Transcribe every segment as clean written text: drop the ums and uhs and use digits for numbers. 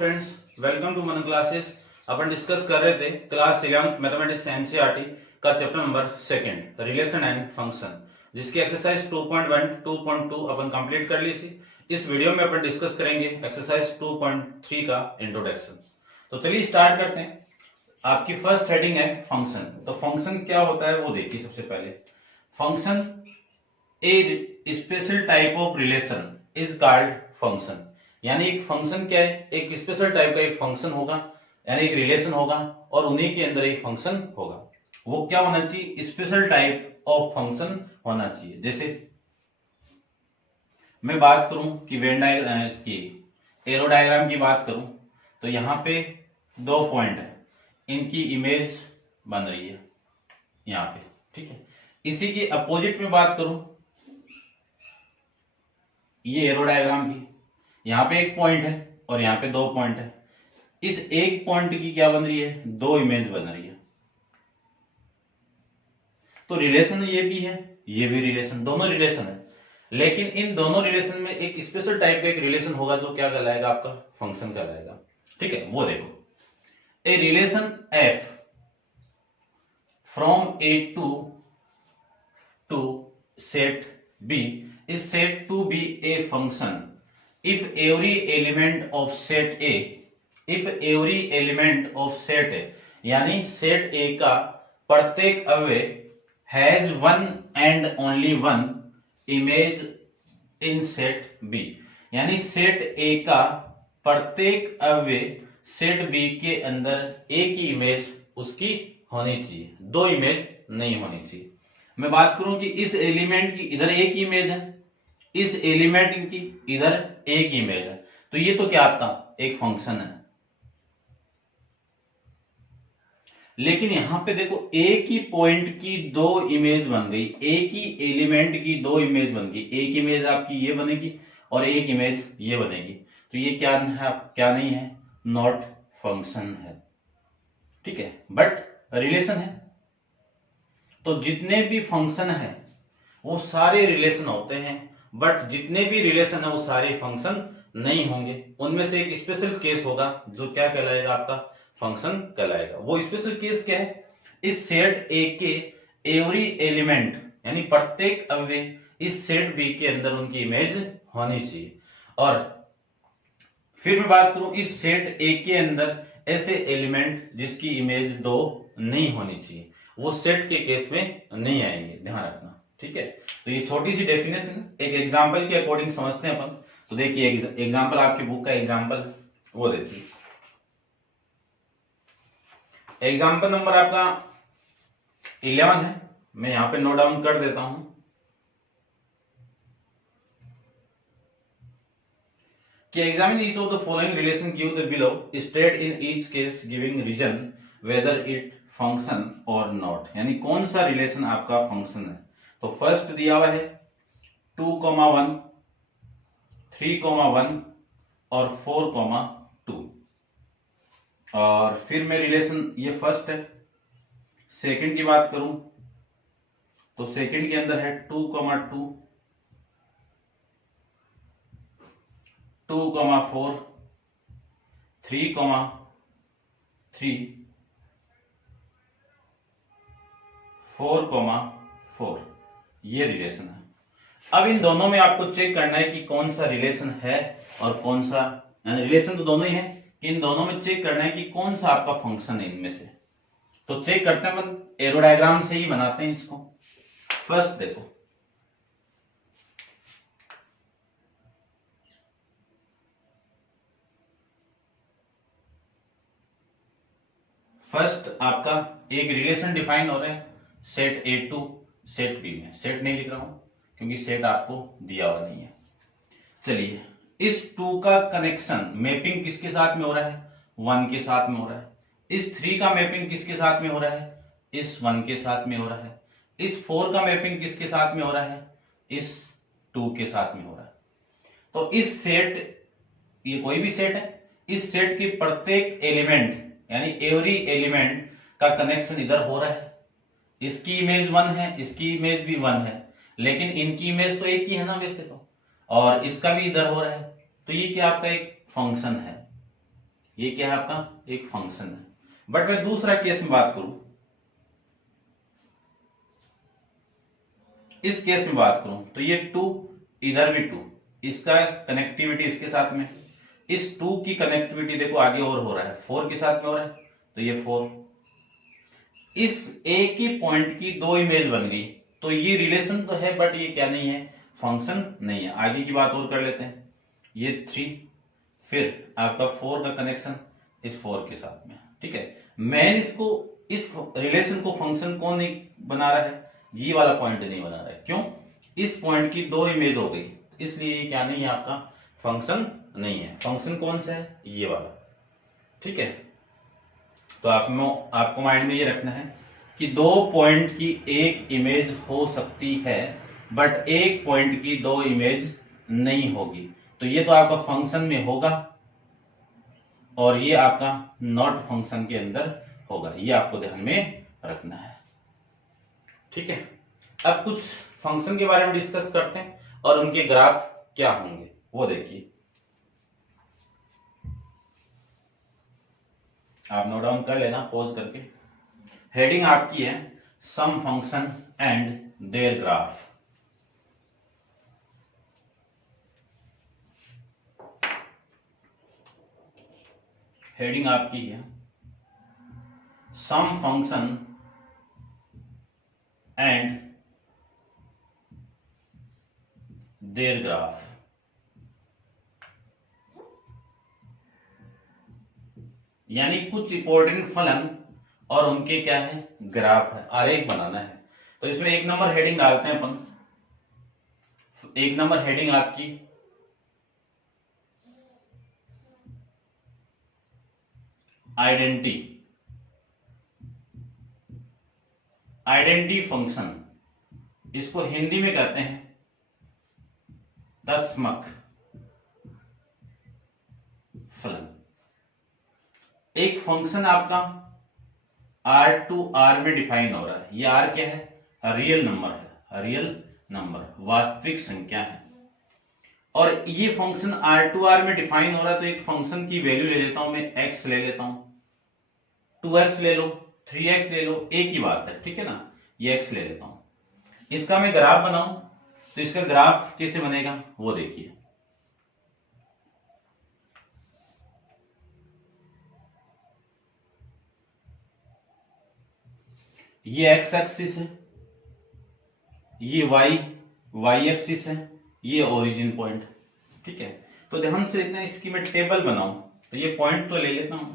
Friends, welcome to मन classes. अपन discuss कर रहे थे क्लास 11 मैथमेटिक्स एनसीईआरटी का chapter number 2 relation and function, जिसकी एक्सरसाइज 2.1 2.2 अपन कंप्लीट कर ली थी। इस वीडियो में अपन डिस्कस करेंगे एक्सरसाइज 2.3 का इंट्रोडक्शन। तो चलिए स्टार्ट करते हैं। आपकी फर्स्ट हेडिंग है फंक्शन। तो फंक्शन क्या होता है वो देखिए। सबसे पहले function A special type of relation is called function. यानी एक फंक्शन क्या है, एक स्पेशल टाइप का एक फंक्शन होगा, यानी एक रिलेशन होगा और उन्हीं के अंदर एक फंक्शन होगा। वो क्या होना चाहिए, स्पेशल टाइप ऑफ फंक्शन होना चाहिए। जैसे मैं बात करूं कि वेन डायग्राम की एरो डायग्राम की बात करूं तो यहां पे दो पॉइंट है, इनकी इमेज बन रही है यहां पे, ठीक है। इसी की अपोजिट में बात करूं, ये एरो डायग्राम की यहां पे एक पॉइंट है और यहां पे दो पॉइंट है। इस एक पॉइंट की क्या बन रही है, दो इमेज बन रही है। तो रिलेशन ये भी है, ये भी रिलेशन, दोनों रिलेशन है। लेकिन इन दोनों रिलेशन में एक स्पेशल टाइप का एक रिलेशन होगा जो क्या कहलाएगा, आपका फंक्शन कहलाएगा, ठीक है। वो देखो, a relation f from A to set B is said to be a function if every element of set A, if every element of set A, यानी सेट A का प्रत्येक अवयव has one and only one image in set B, यानी set A का प्रत्येक अवयव set B के अंदर एक ही इमेज उसकी होनी चाहिए, दो इमेज नहीं होनी चाहिए। मैं बात करूं कि इस एलिमेंट की इधर एक इमेज है, इस एलिमेंट की इधर एक इमेज है, तो ये तो क्या आपका एक फंक्शन है। लेकिन यहां पे देखो, एक ही पॉइंट की दो इमेज बन गई, एक ही एलिमेंट की दो इमेज बन गई। एक इमेज आपकी ये बनेगी और एक इमेज ये बनेगी, तो ये क्या है, क्या नहीं है, नॉट फंक्शन है, ठीक है, बट रिलेशन है। तो जितने भी फंक्शन है वो सारे रिलेशन होते हैं, बट जितने भी रिलेशन है वो सारे फंक्शन नहीं होंगे। उनमें से एक स्पेशल केस होगा जो क्या कहलाएगा, आपका फंक्शन कहलाएगा। वो स्पेशल केस क्या है, इस सेट ए के एवरी एलिमेंट यानी प्रत्येक अवयव इस सेट बी के अंदर उनकी इमेज होनी चाहिए। और फिर मैं बात करूं, इस सेट ए के अंदर ऐसे एलिमेंट जिसकी इमेज दो नहीं होनी चाहिए, वो सेट के केस में नहीं आएंगे, ध्यान रखना, ठीक है। तो ये छोटी सी डेफिनेशन एक एग्जांपल के अकॉर्डिंग समझते हैं अपन। तो देखिए एग्जांपल, आपकी बुक का एग्जांपल वो देखिए। एग्जांपल नंबर आपका 11 है, मैं यहां पे नोट डाउन कर देता हूं कि examine each of the following relation give the below, state in each case giving reason whether it function और नॉट, यानी कौन सा रिलेशन आपका फंक्शन है। तो फर्स्ट दिया हुआ है 2,1, 3,1 और 4,2। और फिर मैं रिलेशन, ये फर्स्ट है। सेकंड की बात करूं तो सेकंड के अंदर है 2,2, 2,4, 3,3, 4,4, ये रिलेशन है। अब इन दोनों में आपको चेक करना है कि कौन सा रिलेशन है और कौन सा, यानी रिलेशन तो दोनों ही है, इन दोनों में चेक करना है कि कौन सा आपका फंक्शन है इनमें से। तो चेक करते हैं अपन, एरो डायग्राम से ही बनाते हैं इसको। फर्स्ट देखो, फर्स्ट आपका एक रिलेशन डिफाइन हो रहा है set A to set B में। सेट नहीं लिख रहा हूं क्योंकि सेट आपको दिया हुआ नहीं है। चलिए, इस 2 का कनेक्शन मैपिंग किसके साथ में हो रहा है, 1 के साथ में हो रहा है। इस 3 का मैपिंग किसके साथ में हो रहा है, इस 1 के साथ में हो रहा है। इस 4 का मैपिंग किसके साथ में हो रहा है, इस 2 के साथ में हो रहा है। तो इस सेट, ये कोई भी सेट है, इस सेट की प्रत्येक एलिमेंट यानी एवरी एलिमेंट का कनेक्शन इधर हो रहा है। इसकी इमेज 1 है, इसकी इमेज भी 1 है, लेकिन इनकी इमेज तो एक ही है ना वैसे तो, और इसका भी इधर हो रहा है। तो ये क्या आपका एक फंक्शन है, ये क्या है आपका, एक फंक्शन है। बट मैं दूसरा केस में बात करूं, इस केस में बात करूं तो ये 2, इधर भी 2, इसका कनेक्टिविटी इसके साथ में, इस 2 की कनेक्टिविटी देखो आगे और हो रहा है, 4 के साथ में हो रहा है, तो ये 4, इस एक ही पॉइंट की 2 इमेज बन गई। तो ये रिलेशन तो है बट ये क्या नहीं है, फंक्शन नहीं है। आगे की बात और कर लेते हैं, ये 3, फिर आपका 4 का कनेक्शन इस 4 के साथ में, ठीक है। मैन इसको, इस रिलेशन को फंक्शन कौन नहीं बना रहा है, ये वाला पॉइंट नहीं बना रहा है। क्यों, इस पॉइंट की 2 इमेज हो गई, इसलिए ये क्या नहीं है, आपका फंक्शन नहीं है। फंक्शन कौन सा है, ये वाला, ठीक है। तो आपको माइंड में ये रखना है कि 2 पॉइंट की एक इमेज हो सकती है बट एक पॉइंट की 2 इमेज नहीं होगी। तो ये तो आपका फंक्शन में होगा और ये आपका नॉट फंक्शन के अंदर होगा, ये आपको ध्यान में रखना है, ठीक है। अब कुछ फंक्शन के बारे में डिस्कस करते हैं और उनके ग्राफ क्या होंगे वो देखिए। आप नोट डाउन कर लेना पॉज करके। हेडिंग आपकी है some function and their graph. Heading आपकी है some function and their graph. यानी कुछ इंपॉर्टेंट फलन और उनके क्या है, ग्राफ है, आरेख बनाना है। तो इसमें 1 नंबर हेडिंग डालते हैं अपन। 1 नंबर हेडिंग आपकी आइडेंटिटी, आइडेंटिटी फंक्शन, इसको हिंदी में कहते हैं दशमक फलन। एक फंक्शन आपका R टू R में डिफाइन हो रहा है। ये R क्या है, रियल नंबर है, रियल नंबर, वास्तविक संख्या है। और ये फंक्शन R टू R में डिफाइन हो रहा है, तो एक फंक्शन की वैल्यू ले लेता हूं मैं, x ले लेता हूं, 2x ले लो, 3x ले लो, एक ही बात है, ठीक है ना। ये x ले लेता हूं, इसका मैं ग्राफ बनाऊं तो इसका ग्राफ कैसे बनेगा वो देखिए। ये x एक्सिस है, ये y एक्सिस है, ये ओरिजिन पॉइंट, ठीक है। तो ध्यान से देखना, इसकी मैं टेबल बनाऊं तो ये पॉइंट तो ले लेता हूं,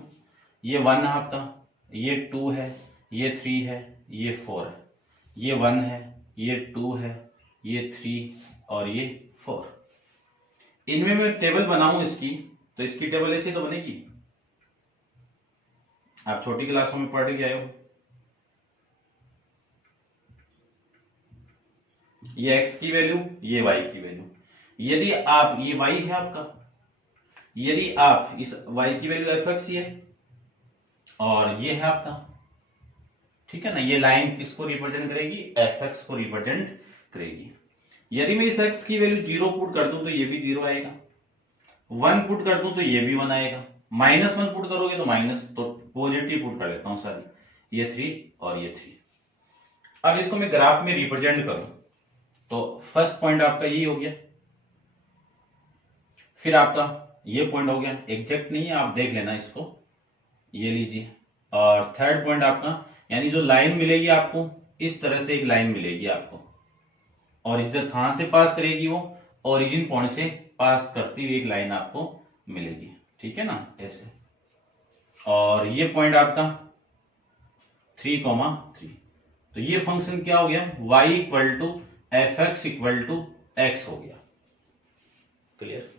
ये 1 है आपका, ये 2 है, ये 3 है, ये 4 है, ये 1 है, ये 2 है, ये 3 और ये 4। इनमें मैं टेबल बनाऊं इसकी, तो इसकी टेबल ऐसी तो बनेगी, आप छोटी क्लासों में पढ़ के आए हो। ये x की वैल्यू, ये y की वैल्यू। यदि आप, ये y है आपका, यदि आप इस y की वैल्यू fx है और ये है आपका, ठीक है ना, ये लाइन किसको रिप्रेजेंट करेगी, fx को रिप्रेजेंट करेगी। यदि मैं इस x की वैल्यू 0 पुट कर दूं तो ये भी 0 आएगा, 1 पुट कर दूं तो ये भी 1 आएगा, -1 पुट करोगे तो माइनस, तो पॉजिटिव पुट कर लेता हूं सारी, ये 3 और ये 3। अब इसको मैं ग्राफ में रिप्रेजेंट करूं तो फर्स्ट पॉइंट आपका ये हो गया, फिर आपका ये पॉइंट हो गया, एग्जैक्ट नहीं है आप देख लेना इसको, ये लीजिए। और थर्ड पॉइंट आपका, यानी जो लाइन मिलेगी आपको, इस तरह से एक लाइन मिलेगी आपको, और इधर कहां से पास करेगी वो, ओरिजिन पॉइंट से पास करती हुई एक लाइन आपको मिलेगी, ठीक है ना, ऐसे। और ये पॉइंट आपका 3,3। तो ये फंक्शन क्या हो गया, y equal to fx equal to x हो गया, क्लियर।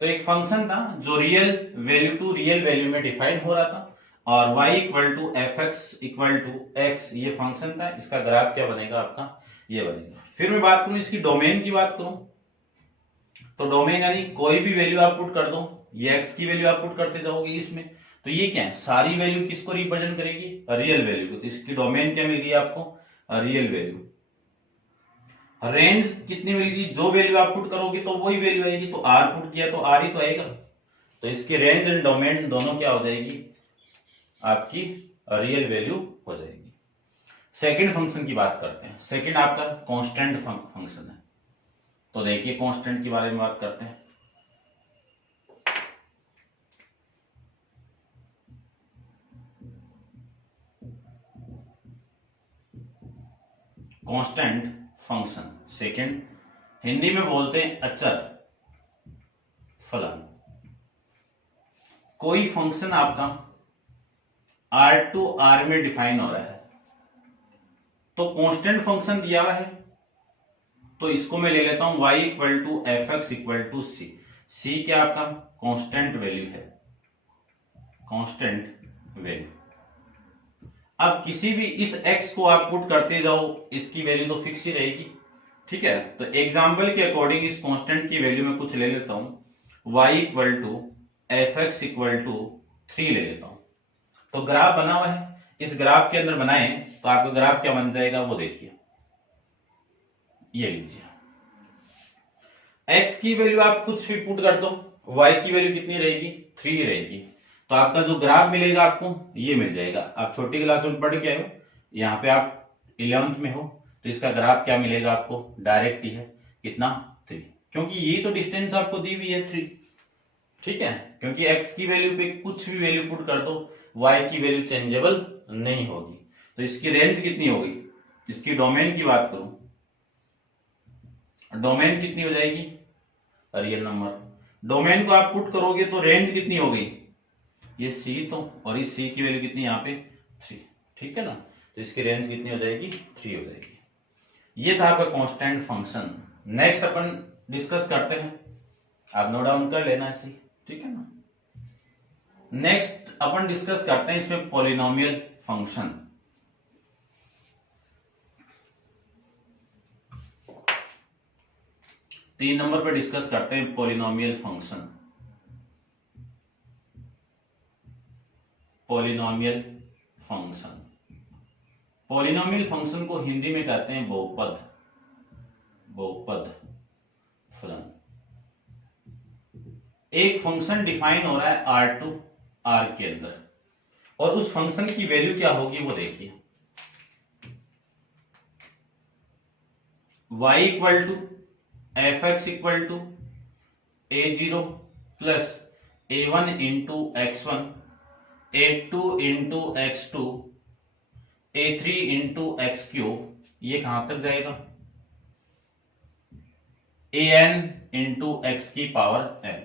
तो एक फंक्शन था जो real value to real value में डिफाइन हो रहा था, और y equal to fx equal to x ये फंक्शन था। इसका ग्राफ क्या बनेगा आपका, ये बनेगा। फिर मैं बात करूं इसकी डोमेन की बात करूं तो डोमेन यानी कोई भी वैल्यू आप पुट कर दो, ये x की वैल्यू आप पुट करते जाओगे इसमें, तो ये क्या है, सारी वैल्यू किसको रिप्रेजेंट करेगी, रियल वैल्यू को। तो इसकी डोमेन क्या मिल गई आपको, रियल वैल्यू। रेंज कितनी मिलेगी, जो वैल्यू आप पुट करोगे तो वही वैल्यू आएगी, तो r पुट किया तो r ही तो आएगा। तो इसकी रेंज एंड डोमेन दोनों क्या हो जाएगी, आपकी रियल वैल्यू हो जाएगी। सेकंड फंक्शन की बात करते हैं। सेकंड आपका कांस्टेंट फंक्शन है। तो देखिए कांस्टेंट के बारे में बात करते हैं। कांस्टेंट फंक्शन सेकंड, हिंदी में बोलते हैं अचर फलन। कोई फंक्शन आपका R में डिफाइन हो रहा है, तो कांस्टेंट फंक्शन दिया हुआ है, तो इसको मैं ले लेता हूं y equal to f x equal to सी। सी क्या आपका कांस्टेंट वैल्यू है, कांस्टेंट वैल्यू। अब किसी भी इस x को आप पुट करते जाओ, इसकी वैल्यू तो फिक्स ही रहेगी, ठीक है। तो एग्जाम्पल के अकॉर्डिंग इस कांस्टेंट की वैल्यू में कुछ ले लेता हूं, y equal to f x equal to 3 ले लेता हूं। तो ग्राफ बना हुआ है, इस ग्राफ के अंदर बनाए तो आपका ग्राफ क्या बन जाएगा वो देखिए, ये लीजिए। x की वैल्यू आप कुछ भी पुट कर दो, y की वैल्यू कितनी रहेगी 3 रहेगी, तो आपका जो ग्राफ मिलेगा आपको ये मिल जाएगा। आप छोटी क्लास में पढ़ के आए हो, यहाँ पे आप 11th में हो, तो इसका ग्राफ क्या मिलेगा आपको, डायरेक्ट ही है, कितना 3, क्योंकि ये तो डिस्टेंस आपको दी हुई है 3, ठीक है। क्योंकि x की वैल्यू पे कुछ भी वैल्यू पुट कर दो, y की वैल्यू चेंजेबल नहीं होगी। तो इसकी रेंज कितनी होगी, इसकी डोमेन की बात करूं, डोमेन कितनी हो जाएगी, रियल नंबर। डोमेन को आप पुट करोगे तो रेंज कितनी हो गई, ये c तो, और इस c की वैल्यू कितनी यहाँ पे 3, ठीक है ना। तो इसकी रेंज कितनी हो जाएगी 3 हो जाएगी। ये था आपका कांस्टेंट फंक्शन। नेक्स्ट अपन डिस्कस करते हैं, आप नोट डाउन कर लेना ऐसे, ठीक है ना। नेक्स्ट अपन डिस्कस करते हैं इसमें पॉलिनोमियल फंक्शन। तीन नंबर पर डिस्कस करते हैं polynomial function. Polynomial function, polynomial function को हिंदी में कहते हैं बहुपद, बहुपद फलन। एक फंक्शन डिफाइन हो रहा है R के अंदर, और उस फंक्शन की वैल्यू क्या होगी वो देखिए, y equal to f x equal to a0 plus a1 into x1, a2 into x2, a3 into x3, ये कहां तक जाएगा, an इंटू x की पावर n।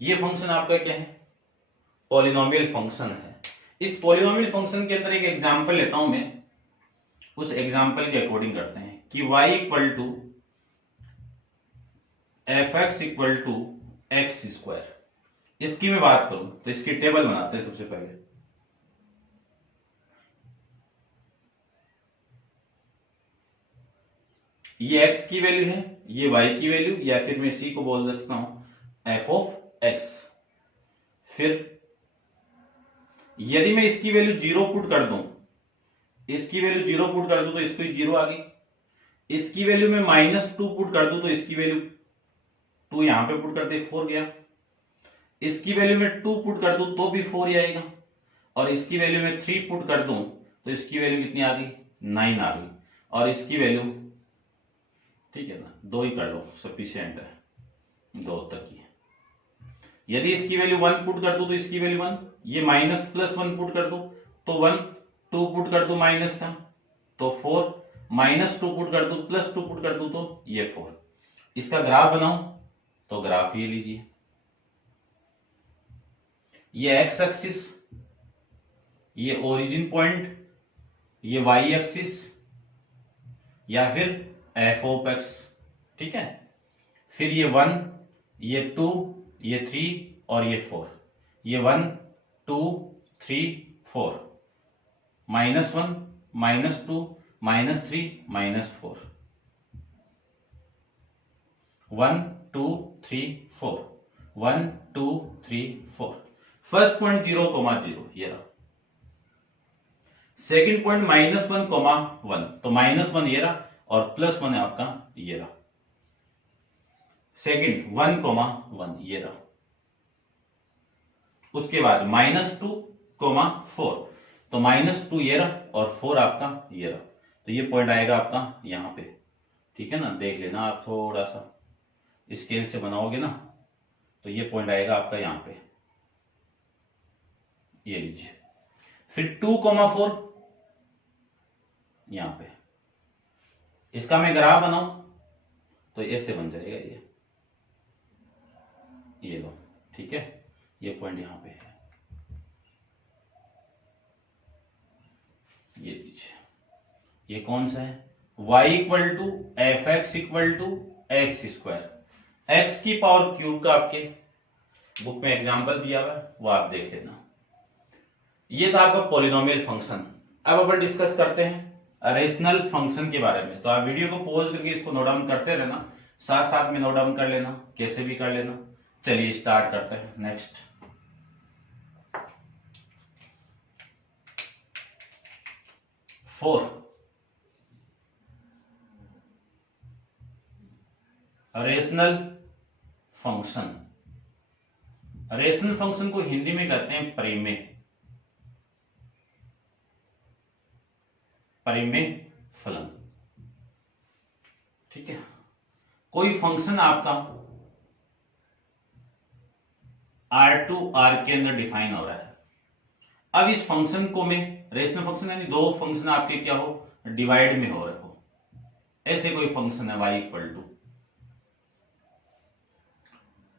ये फंक्शन आपका क्या है, पॉलिनोमियल फंक्शन है। इस पॉलिनोमियल फंक्शन के अंदर एक एग्जांपल लेता हूं मैं, उस एग्जांपल के अकॉर्डिंग करते हैं कि y equal to f x equal to x square. इसकी मैं बात करूं तो इसकी टेबल बनाते हैं सबसे पहले। ये x की वैल्यू है, ये y की वैल्यू, या फिर मैं इसी को बोल सकता हूं एफ ऑफ एक्स। फिर यदि मैं इसकी वैल्यू 0 पुट कर दूं, इसकी वैल्यू 0 पुट कर दूं तो इसको 0 आ गई। इसकी वैल्यू में -2 पुट कर दूं तो इसकी वैल्यू 2 यहां पे पुट करते 4 गया। इसकी वैल्यू में 2 पुट कर दूं तो भी 4 ही आएगा, और इसकी वैल्यू में 3 पुट कर दूं तो इसकी वैल्यू कितनी आ गई, 9 आ गई। और इसकी वैल्यू, ठीक है ना, 2 ही कर लो, सफिशिएंट है, 2 तक ही। यदि इसकी वैल्यू 1 पुट कर दूं तो इसकी वैल्यू 1, ये माइनस प्लस 1 पुट कर दूं तो 1, 2 पुट कर दूं माइनस का तो 4, -2 पुट कर दूं प्लस 2 पुट कर दूं तो ये 4। इसका ग्राफ बनाऊं तो ग्राफ ये लीजिए, ये एक्स एक्सिस, ये ओरिजिन पॉइंट, ये वाई एक्सिस, या फिर एफ ऑफ एक्स, ठीक है। फिर ये 1, ये 2, ये 3 और ये 4, ये 1, 2, 3, 4, -1, -2, -3, -4, 1, 2, 3, 4, 1, 2, 3, 4। फर्स्ट पॉइंट 0, 0, ये रहा। सेकंड पॉइंट -1, 1, तो -1 ये रहा, और +1 है आपका ये रहा। सेकंड 1, 1 ये रहा। उसके बाद -2,4, तो -2 ये रहा और 4 आपका ये रहा, तो ये पॉइंट आएगा आपका यहां पे, ठीक है ना। देख लेना आप थोड़ा सा स्केल से बनाओगे ना, तो ये पॉइंट आएगा आपका यहां पे, ये लीजिए। फिर 2,4 यहां पे, इसका मैं ग्राफ बनाऊं तो ऐसे बन जाएगा ये लो, ठीक है। ये पॉइंट यहां पे है, ये लीजिए। ये कौन सा है, y = fx = x², x की पावर क्यूब का आपके बुक में एग्जांपल दिया हुआ है, वो आप देख लेना। ये था आपका पॉलिनोमियल फंक्शन। अब अपन डिस्कस करते हैं रेशनल फंक्शन के बारे में। तो आप वीडियो को पॉज करके इसको नोट डाउन करते रहना, साथ साथ में नोट डाउन कर लेना, कैसे भी कर लेना। चलिए स्टार्ट करते हैं। Next, rational function. Rational function को हिंदी में कहते हैं परिमेय, परिमेय फलन, ठीक है। कोई फंक्शन आपका R2 R के अंदर डिफाइन हो रहा है। अब इस फंक्शन को मैं रेशनल फंक्शन यानी दो फंक्शन आपके क्या हो, डिवाइड में हो रहे हो, ऐसे कोई फंक्शन है y =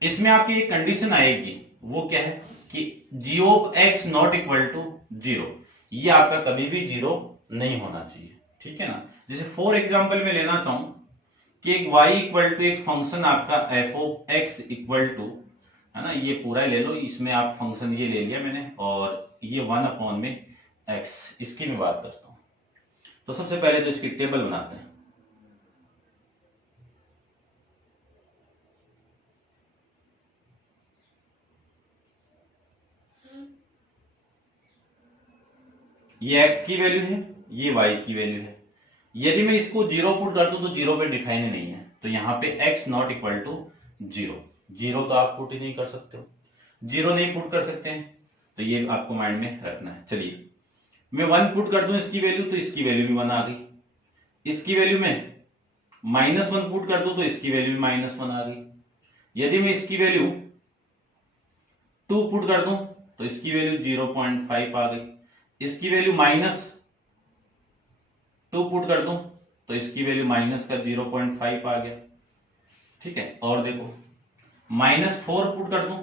इसमें आपकी एक कंडीशन आएगी, वो क्या है कि g of x not equal to 0, ये आपका कभी भी 0 नहीं होना चाहिए, ठीक है ना। जैसे फॉर एग्जांपल में लेना चाहूं कि एक y इक्वल टू एक फंक्शन आपका f of x equal to, है ना, ये पूरा ले लो, इसमें आप फंक्शन ये ले लिया मैंने, और ये 1/x, इसकी मैं बात करता हूं। तो सबसे पहले तो इसकी टेबल बनाते हैं। ये x की वैल्यू है, ये y की वैल्यू है। यदि मैं इसको 0 पुट कर दूं तो 0 पे डिफाइन नहीं है, तो यहां पे x नॉट इक्वल टू 0, 0 तो आप पुट ही नहीं कर सकते हो, 0 नहीं पुट कर सकते हैं, तो ये आपको माइंड में रखना है। चलिए मैं 1 पुट कर दूं इसकी वैल्यू, तो इसकी वैल्यू भी 1 आ गई। इसकी वैल्यू में -1 पुट कर दूं तो इसकी वैल्यू भी -1 आ गई। यदि मैं इसकी वैल्यू 2 पुट कर दूं तो इसकी वैल्यू 0.5 आ गई। इसकी वैल्यू -2 पुट कर दूं तो इसकी वैल्यू -0.5 आ गया, ठीक है। और देखो -4 पुट कर दूं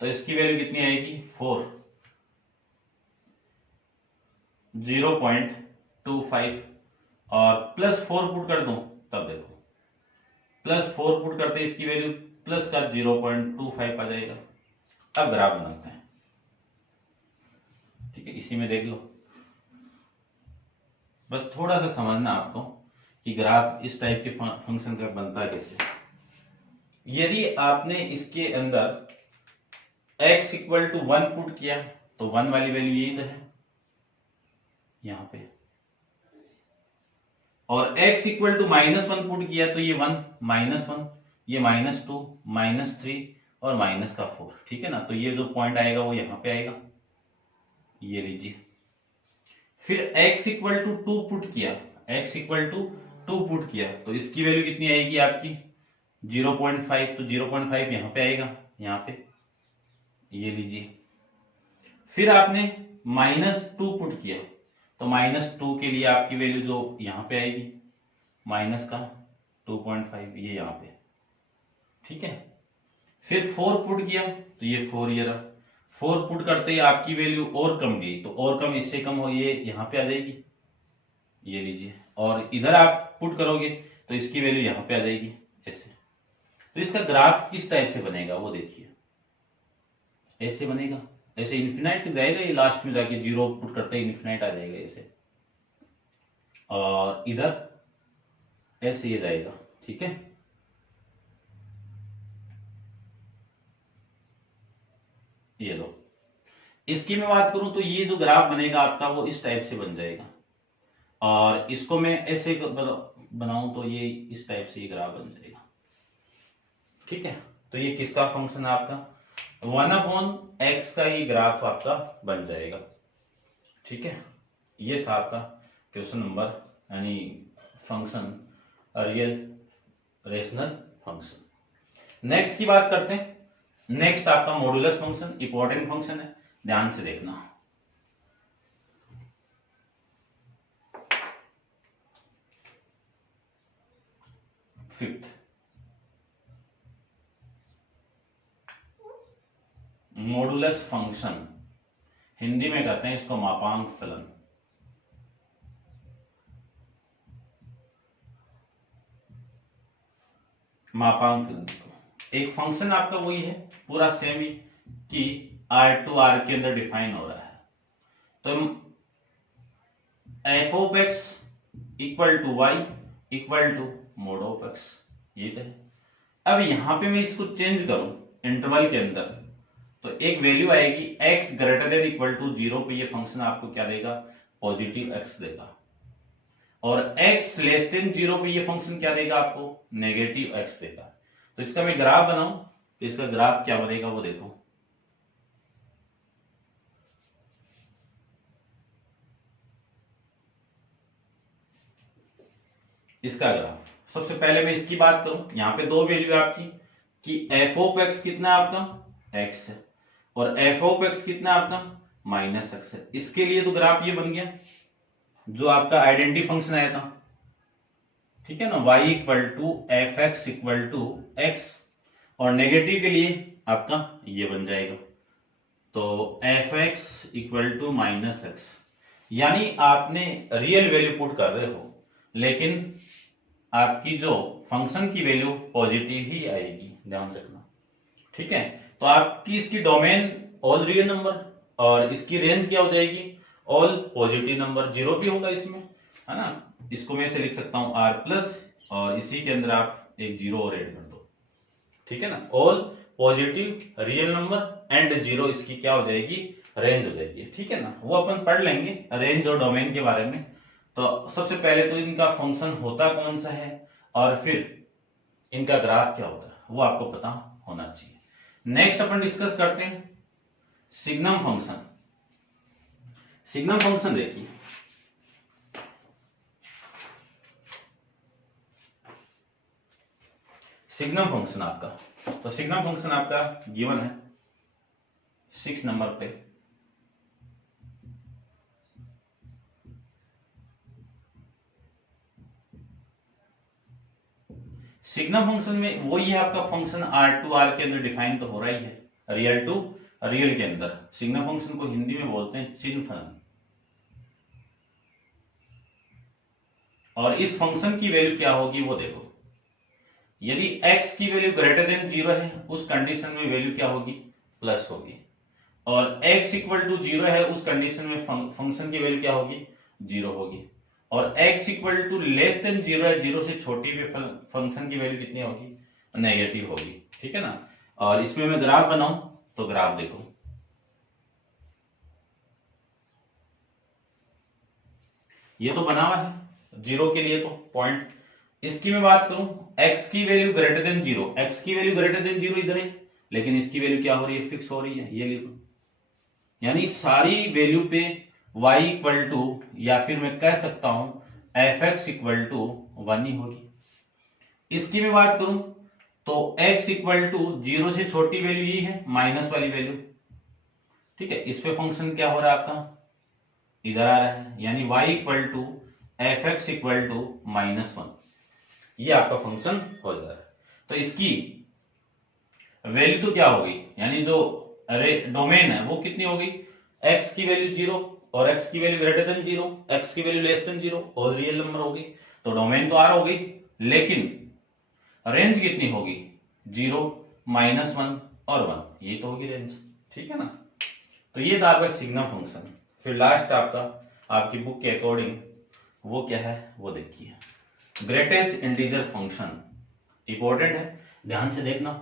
तो इसकी वैल्यू कितनी आएगी, 4, 0.25, और +4 पुट कर दूं तब देखो +4 पुट करते इसकी वैल्यू प्लस का 0.25 आ जाएगा। अब ग्राफ बनाते हैं, ठीक है, इसी में देख लो, बस थोड़ा सा समझना आपको कि ग्राफ इस टाइप के फंक्शन का बनता है कैसे। यदि आपने इसके अंदर x = 1 पुट किया तो 1 वाली वैल्यू यही तो है यहां पे, और x = -1 पुट किया तो ये 1, -1, ये -2, -3 और -4, ठीक है ना। तो ये जो पॉइंट आएगा वो यहां पे आएगा, ये लीजिए। फिर x = 2 पुट किया, x = 2 पुट किया तो इसकी वैल्यू कितनी आएगी आपकी 0.5, तो 0.5 यहां पे आएगा, यहां पे, ये लीजिए। फिर आपने -2 पुट किया तो -2 के लिए आपकी वैल्यू जो यहां पे आएगी -2.5, ये यहां पे, ठीक है। फिर 4 पुट किया तो ये 4 ये रहा, 4 पुट करते ही आपकी वैल्यू और कम गई, तो और कम इससे कम हो, ये यहां पे आ जाएगी, ये लीजिए। और इधर आप पुट करोगे तो इसकी वैल्यू यहां पे आ जाएगी ऐसे। तो इसका ग्राफ किस टाइप से बनेगा वो देखिए, ऐसे बनेगा, ऐसे इन्फिनाइट जाएगा, ये लास्ट में जाके 0 पुट करते ही इन्फिनाइट आ जाएगा ऐसे, और इधर ऐसे ये जाएगा, ठीक है। ये लो, इसकी मैं बात करूं तो ये जो ग्राफ बनेगा आपका वो इस टाइप से बन जाएगा, और इसको मैं ऐसे बनाऊं तो ये इस टाइप से ये ग्राफ बन जाएगा, ठीक है। तो ये किसका फंक्शन है आपका, 1/x का ही ग्राफ आपका बन जाएगा। ठीक है, ये था आपका क्वेश्चन नंबर, यानी function real rational function. Next की बात करते हैं। नेक्स्ट आपका मॉडुलस फंक्शन, इंपॉर्टेंट फंक्शन है, ध्यान से देखना। फिफ्थ, मॉडुलस फंक्शन, हिंदी में कहते हैं इसको मापांक फलन। मापांक फलन एक फंक्शन आपका वही है, पूरा सेम ही, कि R के अंदर डिफाइन हो रहा है। तो f(x) equal to y equal to mod of x, ये तो है। अब यहां पे मैं इसको चेंज करूं इंटरवल के अंदर, तो एक वैल्यू आएगी x greater than equal to 0 पे, ये फंक्शन आपको क्या देगा, पॉजिटिव x देगा। और x लेस देन 0 पे ये फंक्शन क्या देगा आपको, नेगेटिव x देगा। तो इसका मैं ग्राफ बनाऊं तो इसका ग्राफ क्या बनेगा वो देखो। इसका ग्राफ, सबसे पहले मैं इसकी बात करूं, यहां पे दो वैल्यू है आपकी, कि f(x) कितना आपका x है और f(x) कितना आपका -x है। इसके लिए तो ग्राफ ये बन गया जो आपका आइडेंटिटी फंक्शन आया था, ठीक है ना, y equal to f(x) equal to x, और नेगेटिव के लिए आपका ये बन जाएगा, तो f(x) इक्वल टू -x। यानी आपने रियल वैल्यू पुट कर रहे हो, लेकिन आपकी जो फंक्शन की वैल्यू पॉजिटिव ही आएगी, ध्यान रखना। ठीक है, तो आपकी इसकी डोमेन ऑल रियल नंबर और इसकी रेंज क्या हो जाएगी, ऑल पॉजिटिव नंबर। 0 भी होगा इसमें, है ना। इसको मैं ऐसे लिख सकता हूं r+, और इसी के अंदर आप एक 0 और ऐड कर दो। ठीक है ना, all positive real number and 0 इसकी क्या हो जाएगी, रेंज हो जाएगी। ठीक है ना, वो अपन पढ़ लेंगे रेंज और डोमेन के बारे में। तो सबसे पहले तो इनका फंक्शन होता कौन सा है और फिर इनका ग्राफ क्या होता है वो आपको पता होना चाहिए। नेक्स्ट अपन डिस्कस करते हैं सिग्नम फंक्शन। सिग्नम फंक्शन देखिए, सिग्नम फंक्शन आपका, तो सिग्नम फंक्शन आपका गिवन है 6 नंबर पे। सिग्नम फंक्शन में वो ये आपका फंक्शन R के अंदर डिफाइन तो हो रहा ही है, रियल टू रियल के अंदर। सिग्नम फंक्शन को हिंदी में बोलते हैं चिन्ह फलन। और इस फंक्शन की वैल्यू क्या होगी वो देखो, यदि x की वैल्यू ग्रेटर देन 0 है उस कंडीशन में वैल्यू क्या होगी, प्लस होगी, और x इक्वल टू 0 है उस कंडीशन में फंक्शन की वैल्यू क्या होगी, 0 होगी, और x equal to less than 0 है, 0 से छोटी भी फंक्शन की वैल्यू कितनी होगी, नेगेटिव होगी। ठीक है ना। और इसमें मैं ग्राफ बनाऊं तो ग्राफ देखो, ये तो बना हुआ है 0 के लिए तो पॉइंट। इसकी मैं बात करूं, x की वैल्यू ग्रेटर देन 0, x की वैल्यू ग्रेटर देन 0 इधर है, लेकिन इसकी वैल्यू क्या हो रही है, फिक्स हो रही है, ये लिखो। यानी सारी वैल्यू पे y इक्वल टू, या फिर मैं कह सकता हूं f(x) इक्वल टू 1 ही होगी। इसकी मैं बात करूं तो x इक्वल टू 0 से छोटी वैल्यू ये है, माइनस वाली वैल्यू। ठीक है, इस पे फंक्शन क्या हो रहा है आपका, इधर आ रहा है, यानी y equal to f(x) equal to -1, ये आपका फंक्शन हो जा रहा है। तो इसकी वैल्यू तो क्या होगी, यानी जो डोमेन है वो कितनी होगी, x की वैल्यू 0 और x की वैल्यू ग्रेटर देन 0, x की वैल्यू लेस देन 0, और रियल नंबर होगी। तो डोमेन तो r होगी, लेकिन रेंज कितनी होगी, 0, -1 और 1, ये तो होगी रेंज। ठीक है ना। तो ये था आपका सिग्नम फंक्शन। फिर लास्ट आपका आपकी बुक के अकॉर्डिंग वो क्या है वो देखिए, ग्रेटेस्ट इंटीजर फंक्शन, इंपॉर्टेंट है, ध्यान से देखना।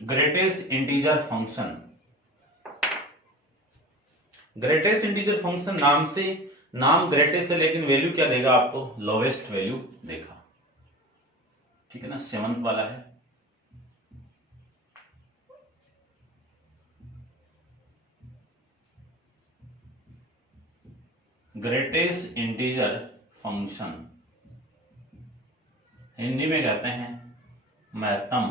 Greatest integer function, greatest integer function नाम से, नाम ग्रेटेस्ट है लेकिन वैल्यू क्या देगा आपको, लोवेस्ट वैल्यू देगा। ठीक है ना, 7th वाला है। ग्रेटेस्ट इंटीजर फंक्शन, हिंदी में कहते हैं महत्तम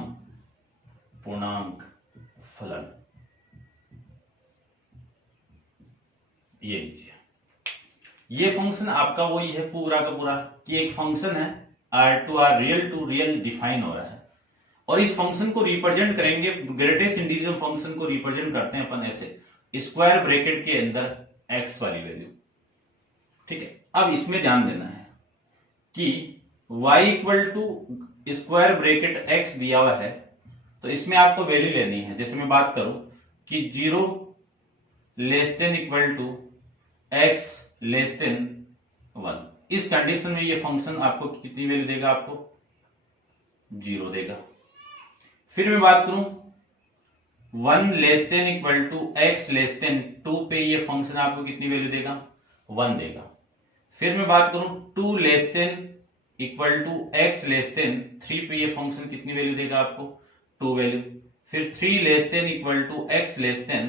पूर्णांक फलन। ये लीजिए, ये फंक्शन आपका वही है पूरा का पूरा कि एक फंक्शन है R to R real define हो रहा है, और इस फंक्शन को रिप्रेजेंट करेंगे, ग्रेटेस्ट इंटीजर फंक्शन को रिप्रेजेंट करते हैं अपन ऐसे, स्क्वायर ब्रैकेट के अंदर एक्स वाली वैल्यू। ठीक है, अब इसमें ध्यान देना है कि y equal to square bracket x दिया हुआ है, तो इसमें आपको वैल्यू लेनी है। जैसे मैं बात करूं कि 0 less than equal to x less than 1, इस कंडीशन में ये फंक्शन आपको कितनी वैल्यू देगा, आपको 0 देगा। फिर मैं बात करूं 1 less than equal to x less than 2 पे ये फंक्शन आपको कितनी वैल्यू देगा, 1 देगा। फिर मैं बात करूं 2 less than equal to x less than 3 पे ये फंक्शन कितनी वैल्यू देगा, आपको 2 वैल्यू। फिर 3 less than equal to x less than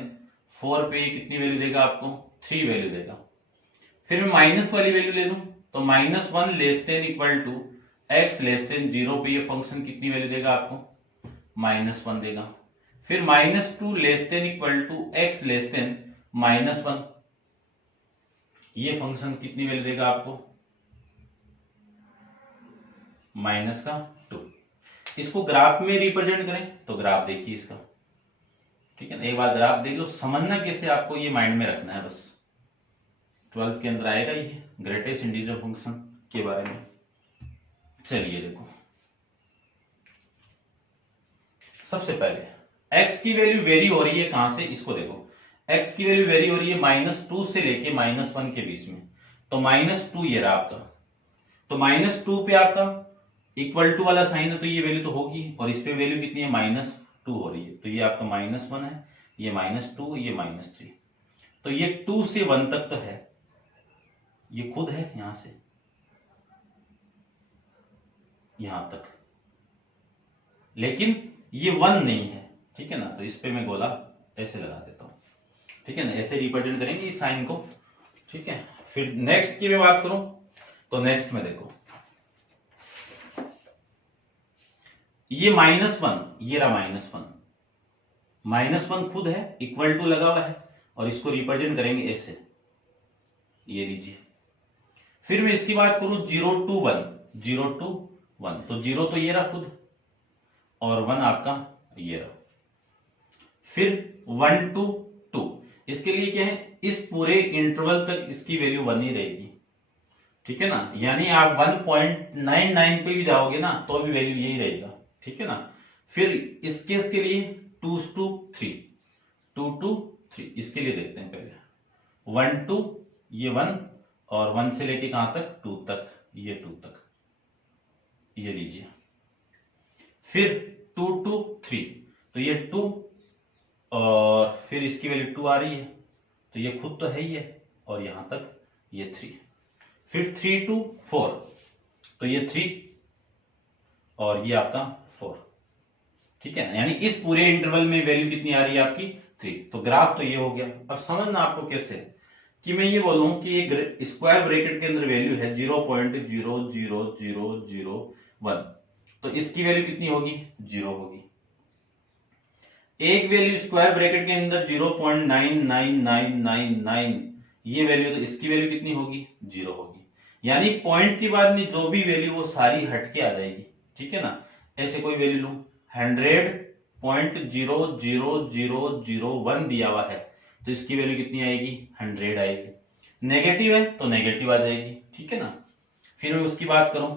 4 पे ये कितनी वैल्यू देगा, आपको 3 वैल्यू देगा। फिर मैं माइनस वाली वैल्यू ले लूं तो -1 less than equal to x less than 0 पे ये फंक्शन कितनी वैल्यू देगा, आपको -1 देगा। फिर -2 less than equal to x less than -1, ये फंक्शन कितनी वैल्यू देगा, आपको -2। इसको ग्राफ में रिप्रेजेंट करें तो ग्राफ देखिए इसका, ठीक है ना, एक बार ग्राफ देख लो, समझना कैसे आपको ये माइंड में रखना है, बस 12th के अंदर आएगा ये ग्रेटेस्ट इंटीजर फंक्शन के बारे में। चलिए देखो, सबसे पहले x की वैल्यू वेरी हो रही है, कहां से, इसको देखो, x की वैल्यू वेरी हो रही है -2 से लेके -1 के बीच में, तो -2 ये रहा आपका, तो -2 पे आपका इक्वल टू वाला साइन है तो ये वैल्यू तो होगी, और इस पे वैल्यू कितनी है, -2 हो रही है, तो ये आपका -1 है, ये -2, ये -3, तो ये 2 से 1 तक तो है, ये खुद है यहां से यहां तक, लेकिन ये 1 नहीं है, ठीक है ना, तो इस पे मैं गोला ऐसे लगा देता हूं, ठीक है ना, ऐसे रिप्रेजेंट करेंगे इस साइन को, ठीक है। फिर नेक्स्ट की मैं बात करूं तो नेक्स्ट में देखो, ये -1, ये रहा -1 खुद है, इक्वल टू लगा हुआ है, और इसको रिप्रेजेंट करेंगे ऐसे, ये लीजिए। फिर मैं इसकी बात करूं 0 to 1, तो 0 तो ये रहा खुद, और 1 आपका ये रहा। फिर 1 to 2, इसके लिए क्या है, इस पूरे इंटरवल तक इसकी वैल्यू 1 ही रहेगी, ठीक है ना, यानी आप 1.99 पे भी जाओगे ना तो भी वैल्यू यही रहेगा, ठीक है ना। फिर इस केस के लिए 2 to 3, इसके लिए देखते हैं पहले 1 to ये 1, और 1 से लेके कहां तक, 2 तक, ये 2 तक, ये लीजिए। फिर 2 to 3, तो ये 2, और फिर इसकी वैल्यू 2 आ रही है, तो ये खुद तो है ही है, और यहां तक ये 3। फिर 3 to 4, तो ये 3, और ये आपका 4, ठीक है, यानी इस पूरे इंटरवल में वैल्यू कितनी आ रही है आपकी, 3। तो ग्राफ तो ये हो गया। अब समझना आपको कैसे, कि मैं ये बोलूं कि ये स्क्वायर ब्रैकेट के अंदर वैल्यू है 0.00001, तो इसकी वैल्यू कितनी होगी, 0 होगी। एक वैल्यू स्क्वायर ब्रैकेट के अंदर 0.99999, ये वैल्यू, तो इसकी वैल्यू कितनी होगी, 0 होगी। यानी पॉइंट के बाद में जो भी वैल्यू वो सारी हटके आ जाएगी, ठीक है ना। ऐसे कोई वैल्यू लू 100.00001 दिया हुआ है, तो इसकी वैल्यू कितनी आएगी, 100 आएगी। नेगेटिव है तो नेगेटिव आ जाएगी, ठीक है ना। फिर मैं उसकी बात करूं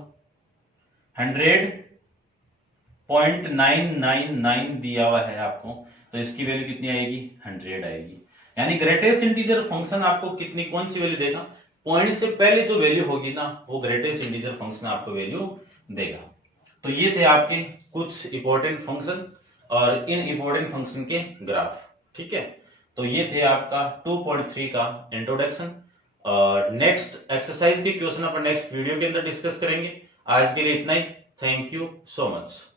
100.999 दिया हुआ है आपको, तो इसकी वैल्यू कितनी आएगी, 100 आएगी। यानी ग्रेटेस्ट इंटीजर फंक्शन आपको कितनी, कौन सी वैल्यू देगा, पॉइंट से पहले जो वैल्यू होगी ना वो ग्रेटेस्ट इंटीजर फंक्शन आपको वैल्यू देगा। तो ये थे आपके कुछ इंपॉर्टेंट फंक्शन और इन इंपॉर्टेंट फंक्शन के ग्राफ, ठीक है। तो ये थे आपका 2.3 का इंट्रोडक्शन, और नेक्स्ट एक्सरसाइज के क्वेश्चन अपन नेक्स्ट वीडियो के अंदर डिस्कस करेंगे। आज के लिए इतना ही, थैंक यू सो मच।